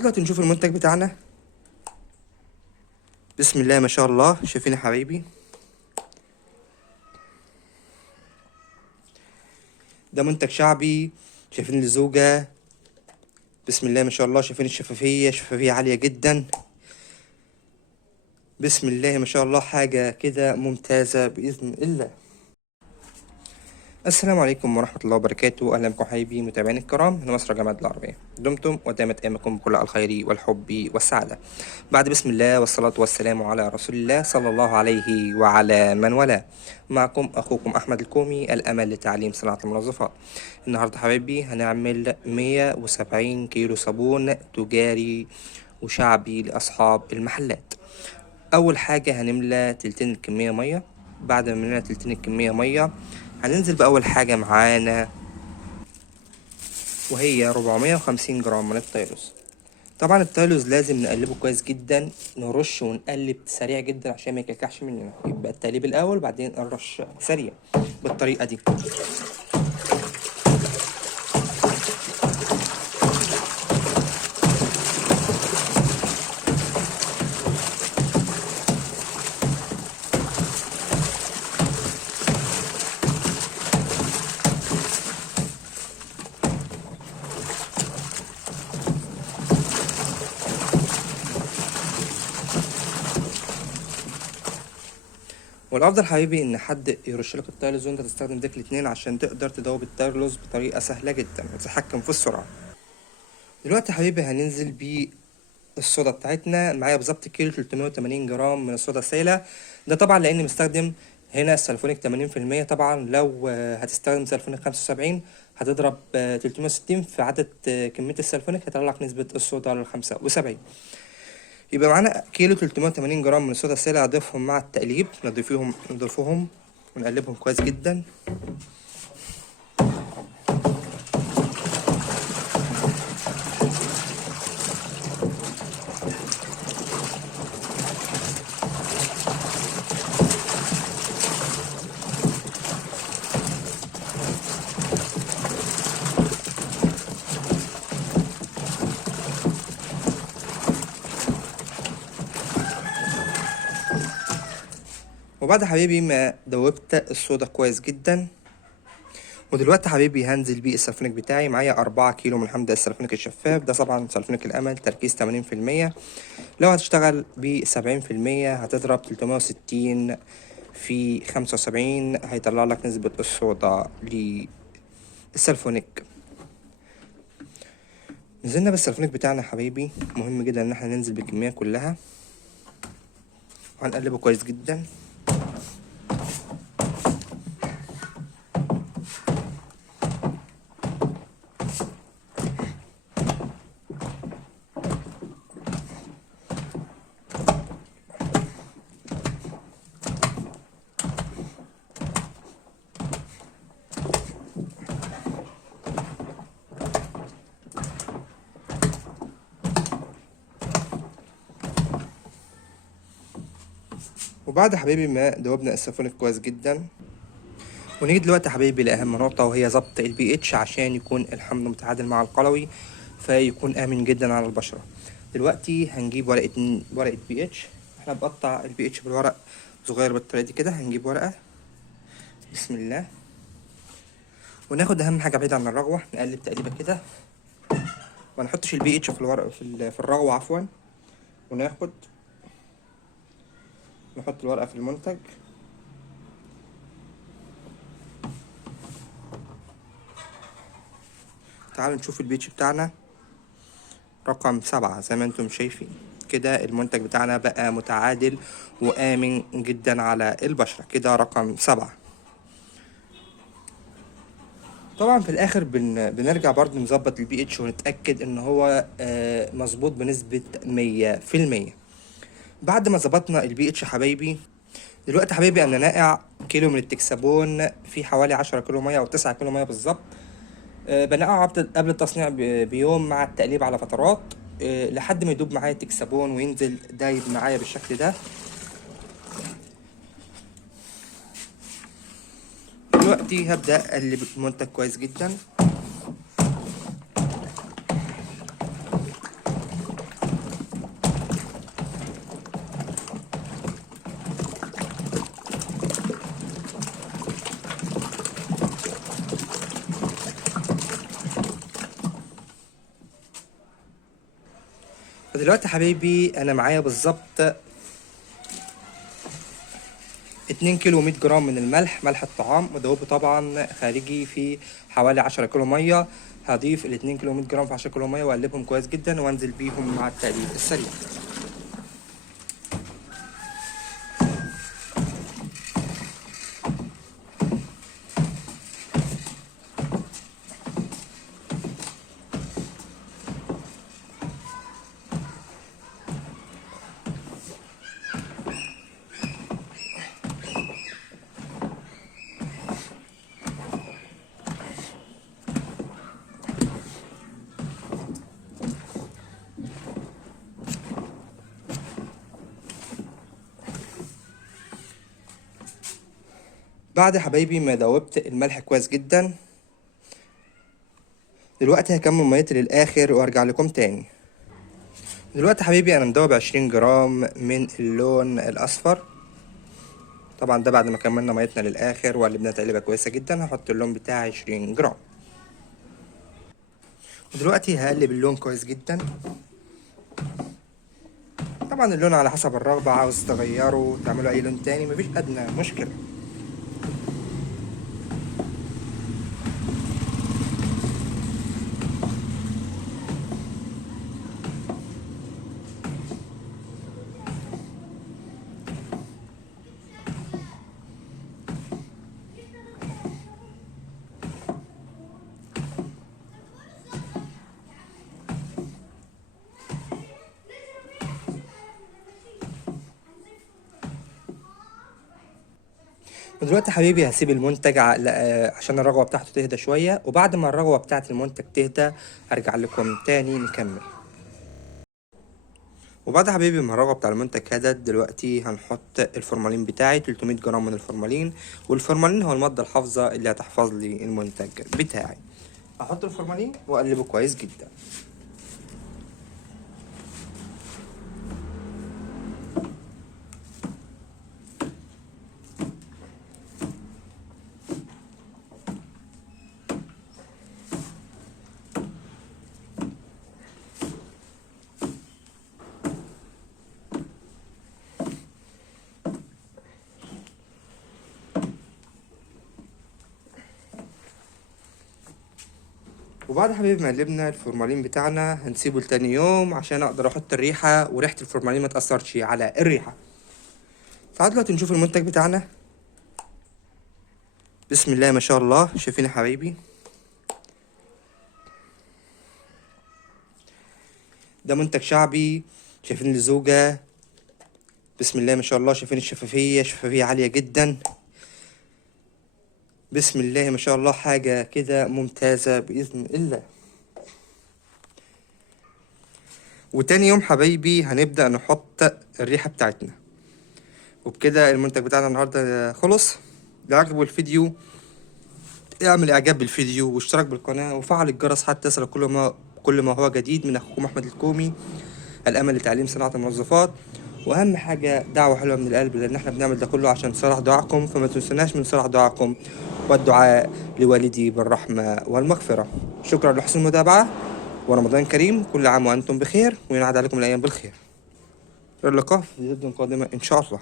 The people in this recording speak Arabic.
دلوقتي نشوف المنتج بتاعنا. بسم الله ما شاء الله، شايفين يا حبايبي؟ ده منتج شعبي، شايفين الزوجة؟ بسم الله ما شاء الله، شايفين الشفافية؟ شفافية عالية جدا. بسم الله ما شاء الله، حاجة كده ممتازة بإذن الله. السلام عليكم ورحمة الله وبركاته، أهلا بكم حبايبي متابعين الكرام من مصر جامعة العربية. دمتم ودامت أيامكم بكل الخير والحب والسعادة. بعد بسم الله والصلاة والسلام على رسول الله صلى الله عليه وعلى من والاه. معكم أخوكم أحمد الكومي، الأمل لتعليم صناعة المنظفات. النهاردة حبايبي هنعمل 170 كيلو صابون تجاري وشعبي لأصحاب المحلات. أول حاجة هنملى تلتين الكمية مية. بعد ما ملينا تلتين الكمية مية، هننزل بأول حاجة معانا وهي 450 جرام من التيروس. طبعا التيروس لازم نقلبه كويس جدا، نرش ونقلب سريع جدا عشان ما يكلكعش مننا. يبقى التقليب الأول بعدين الرش سريع بالطريقة دي. والافضل حبيبي ان حد يرش لك التيرلوز وانت تستخدم ديك الاتنين عشان تقدر تدوب التيرلوز بطريقه سهله جدا وتتحكم في السرعه. دلوقتي حبيبي هننزل بالصودا بتاعتنا. معايا بالظبط كيلو 380 جرام من الصودا السائله. ده طبعا لاني مستخدم هنا السلفونيك 80%. طبعا لو هتستخدم سلفونيك 75 هتضرب 360 في عدد كميه السلفونيك، هيطلع لك نسبه الصودا ل 75. يبقى معانا كيلو 380 جرام من الصودا السائلة، هضيفهم مع التقليب. نضيفهم ونقلبهم كويس جدا. وبعد حبيبي ما دوبت الصودا كويس جدا، ودلوقتي حبيبي هنزل بيه السلفونيك بتاعي. معايا 4 كيلو من حمض السلفونيك الشفاف. ده طبعا سلفونيك الأمل، تركيز 80%. لو هتشتغل ب70% هتضرب 360 في 75، هيطلع لك نسبة الصودا للسلفونيك. نزلنا بالسلفونيك بتاعنا حبيبي. مهم جدا ان احنا ننزل بالكمية كلها وهنقلبه كويس جدا. وبعد حبيبي ما دوبنا السلفونيك كويس جدا، ونيجي دلوقتي حبيبي لأهم نقطة وهي ضبط البي اتش عشان يكون الحمض متعادل مع القلوي فيكون آمن جدا على البشرة. دلوقتي هنجيب ورقة بي اتش. احنا بقطع البي اتش بالورق صغير بالطريقة دي كده. هنجيب ورقة بسم الله، وناخد أهم حاجة بعيد عن الرغوة. نقلب تقليبة كده، ما نحطش البي اتش في الورق في الرغوة عفوا. نحط الورقة في المنتج. تعالوا نشوف البي اتش بتاعنا رقم 7 زي ما انتم شايفين كده. المنتج بتاعنا بقى متعادل وآمن جدا على البشرة كده، رقم 7. طبعا في الاخر بنرجع برضو نظبط البي اتش ونتأكد ان هو مظبوط بنسبة 100%. بعد ما ظبطنا البي اتش حبايبي، دلوقتي حبايبي انا ناقع كيلو من التكسبون في حوالي 10 كيلو مية او 9 كيلو مية بالظبط. بنقعه قبل التصنيع بيوم مع التقليب على فترات لحد ما يدوب معايا التكسبون وينزل دايب معايا بالشكل ده. دلوقتي هبدأ اقلب المنتج كويس جدا. فدلوقتي حبايبي انا معايا بالظبط 2 كيلو 100 جرام من الملح، ملح الطعام مدوب طبعا خارجي في حوالي 10 كيلو ميه. هضيف ال 2 كيلو 100 جرام في 10 كيلو ميه واقلبهم كويس جدا وانزل بيهم مع التقليب السريع. بعد يا حبايبي ما دوبت الملح كويس جدا، دلوقتي هكمل ميتي للاخر وارجع لكم تاني. دلوقتي حبيبي انا مدوب 20 جرام من اللون الاصفر، طبعا ده بعد ما كملنا ميتنا للاخر وقلبنا تقليبه كويسه جدا. هحط اللون بتاعي 20 جرام، ودلوقتي هقلب اللون كويس جدا. طبعا اللون على حسب الرغبه، عاوز تغيره تعملوا اي لون تاني مفيش ادنى مشكله. ودلوقتي حبيبي هسيب المنتج عشان الرغوة بتاعته تهدى شوية، وبعد ما الرغوة بتاعت المنتج تهدى هرجع لكم تاني نكمل. وبعد حبيبي ما الرغوة بتاع المنتج هدت، دلوقتي هنحط الفورمالين بتاعي 300 جرام من الفورمالين. والفورمالين هو المادة الحافظة اللي هتحفظ لي المنتج بتاعي. هحط الفورمالين واقلبه كويس جدا. وبعد حبيبي ما قلبنا الفورمالين بتاعنا هنسيبه لتاني يوم عشان اقدر احط الريحة وريحة الفورمالين ما تأثرش على الريحة. تعالوا دلوقتي نشوف المنتج بتاعنا. بسم الله ما شاء الله، شايفين يا حبايبي ده منتج شعبي. شايفين الزوجة، بسم الله ما شاء الله، شايفين الشفافية، شفافية عالية جدا، بسم الله ما شاء الله، حاجة كده ممتازة بإذن الله. وتاني يوم حبايبي هنبدأ نحط الريحة بتاعتنا. وبكده المنتج بتاعنا النهاردة خلص. لو عجبه الفيديو اعمل اعجاب بالفيديو واشترك بالقناة وفعل الجرس حتى يصلك كل ما هو جديد من اخوكم احمد الكومي، الامل لتعليم صناعة المنظفات. واهم حاجة دعوة حلوة من القلب، لان احنا بنعمل ده كله عشان صلاح دعائكم، فما تنسوناش من صلاح دعائكم والدعاء لوالدي بالرحمة والمغفرة. شكرا لحسن المتابعة، ورمضان كريم، كل عام وانتم بخير، وينعاد عليكم الايام بالخير. اللقاء في فيديو قادمة ان شاء الله.